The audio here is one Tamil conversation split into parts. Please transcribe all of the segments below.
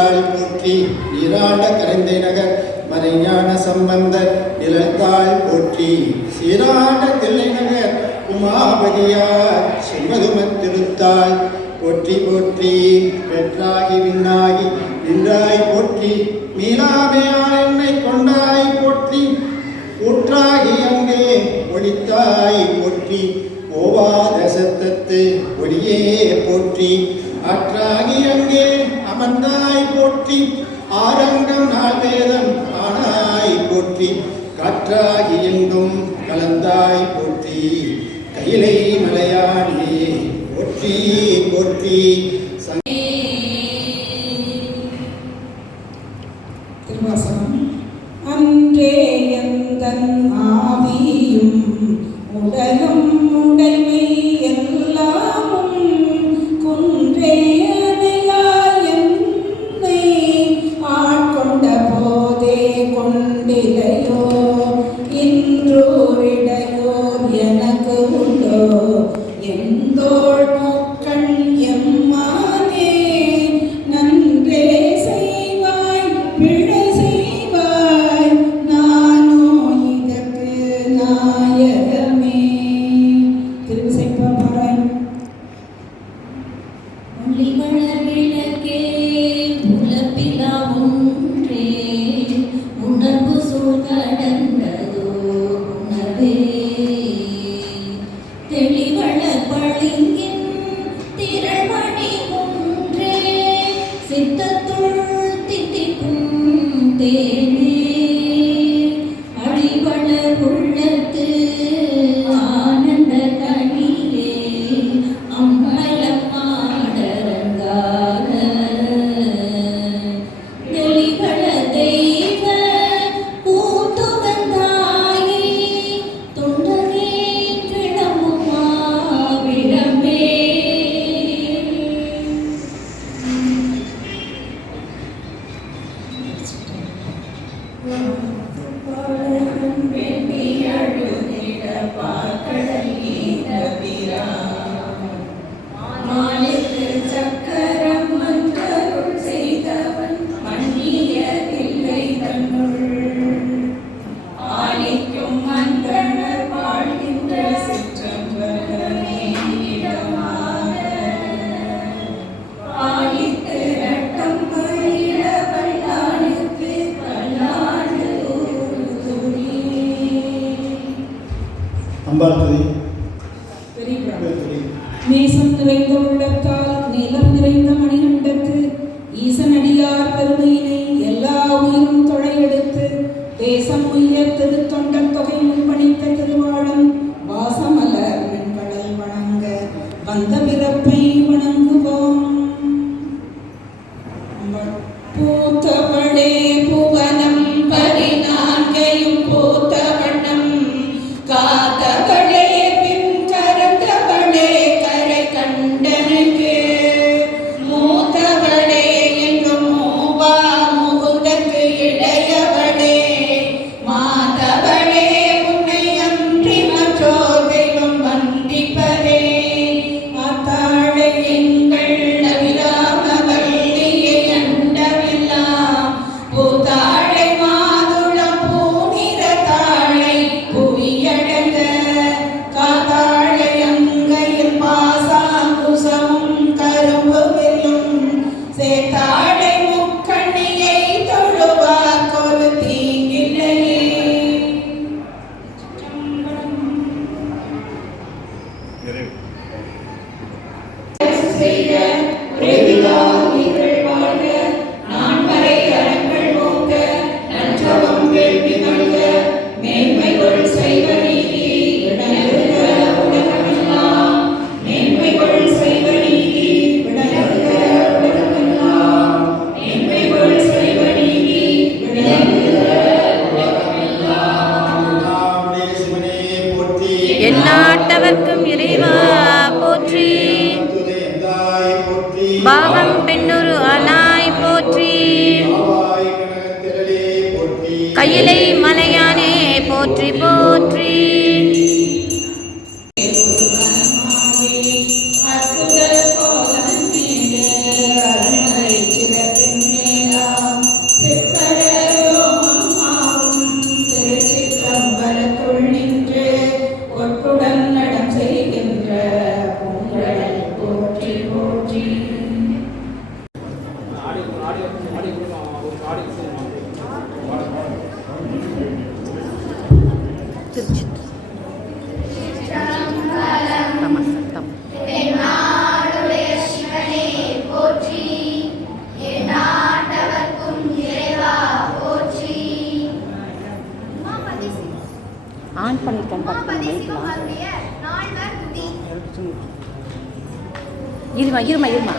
நிழல்தாழ்த்தி நீராட கரைந்தை நகர் மறைஞான சம்பந்த நிழல்தாழ் போற்றி. சீராட தில்லை நகர் உமாபதியார் செல்வதுமன் திருத்தாள் போற்றி போற்றி. பெற்றாகி விண்ணாகி நின்றாய் போற்றி. மீளாமையால் என்னை கொண்டாய் போற்றி. ஊற்றாகி அங்கே ஒளித்தாய் போற்றி. ஓவாத சத்தத்து ஒளியே போற்றி. ஆற்றாகி அங்கே ஆனந்தாய் போற்றி ஆரங்கம் நாள் வேதம் ஆனாய் போற்றி காற்றாகி எங்கும் கலந்தாய் போற்றி கையிலை மலையானே போற்றி போற்றி. திருவாசனம் அன்றே எந்த ஆவியும் உடலும் உடைமை తింటే girme girme.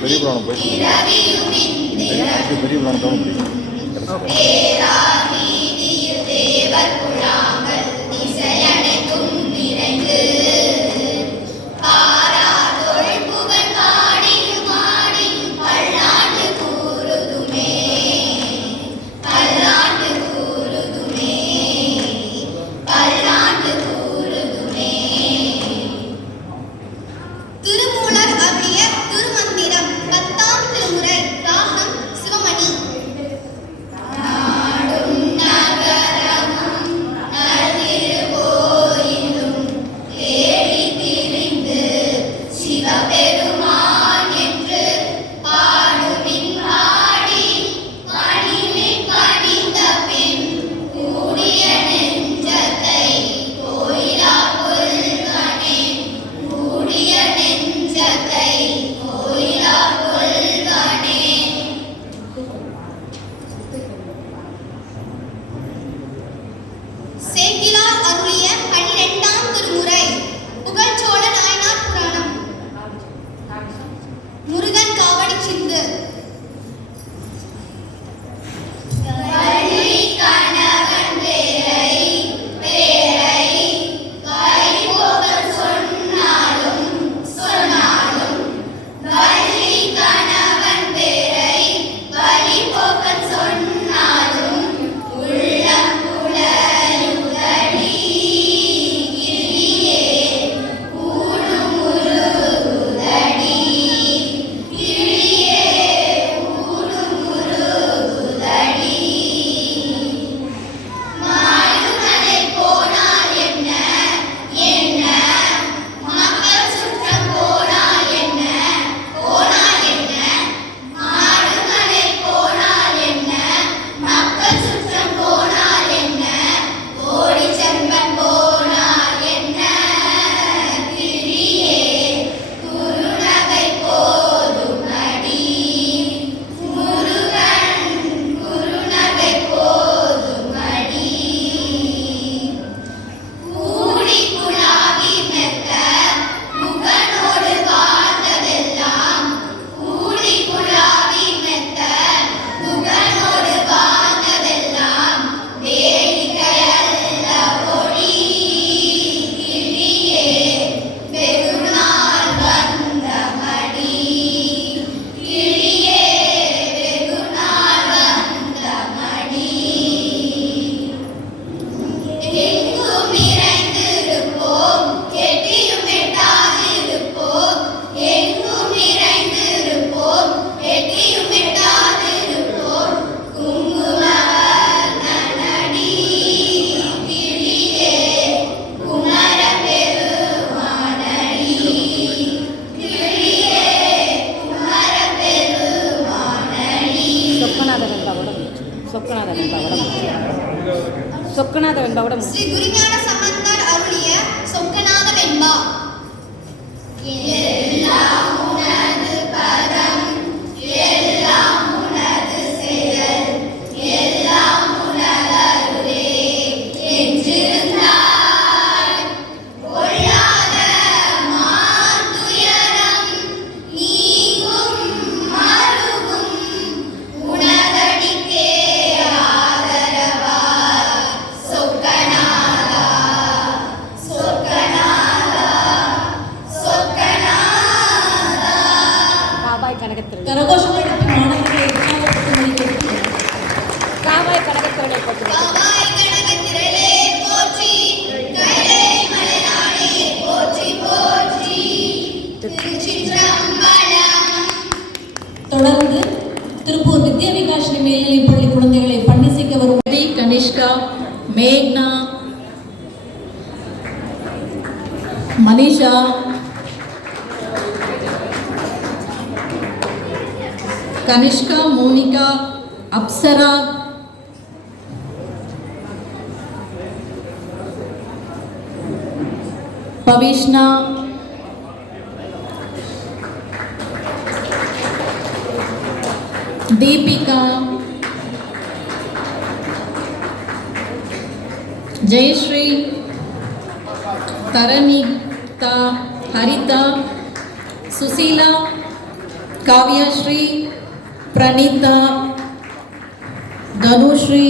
பெரிய புராணம் போய் பெரிய புராணம் தான் కనిష్క మోనిక అప్సర పవిష్ణ दीपिका। जयश्री। तरनिता हरिता। सुशीला। काव्यश्री। பிரணீதா தனுஸ்ரீ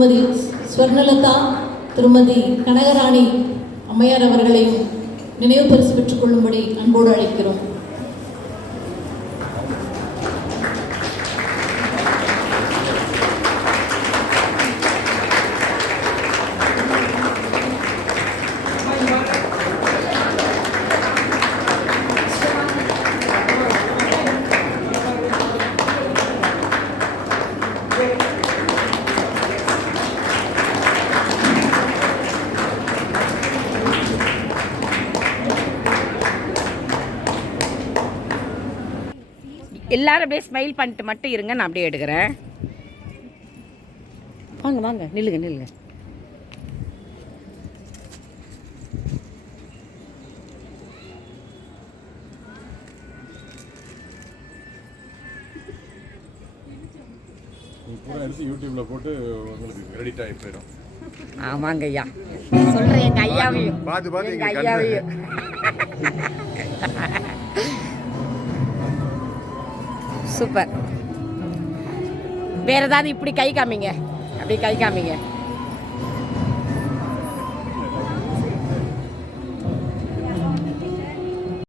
திருமதி ஸ்வர்ணலதா திருமதி கனகராணி அம்மையார் அவர்களையும் நினைவு பரிசு பெற்றுக் கொள்ளும்படி அன்போடு அழைக்கிறோம். எல்லாரும் அப்படியே ஸ்மைல் பண்ணிட்டு மட்டும் இருங்க நான் அப்படியே எடுக்கிறேன். வாங்க வாங்க நில்லுங்க நில்லுங்க. யூடியூப்ல போட்டு உங்களுக்கு கிரெடிட் ஆகி போயிடும். ஆமாங்க ஐயா சொல்கிறேன் எங்கள் ஐயாவையும். எங்க. ஐயாவையும். சூப்பர். வேறு ஏதாவது இப்படி கை காமிங்க. அப்படி கை காமிங்க.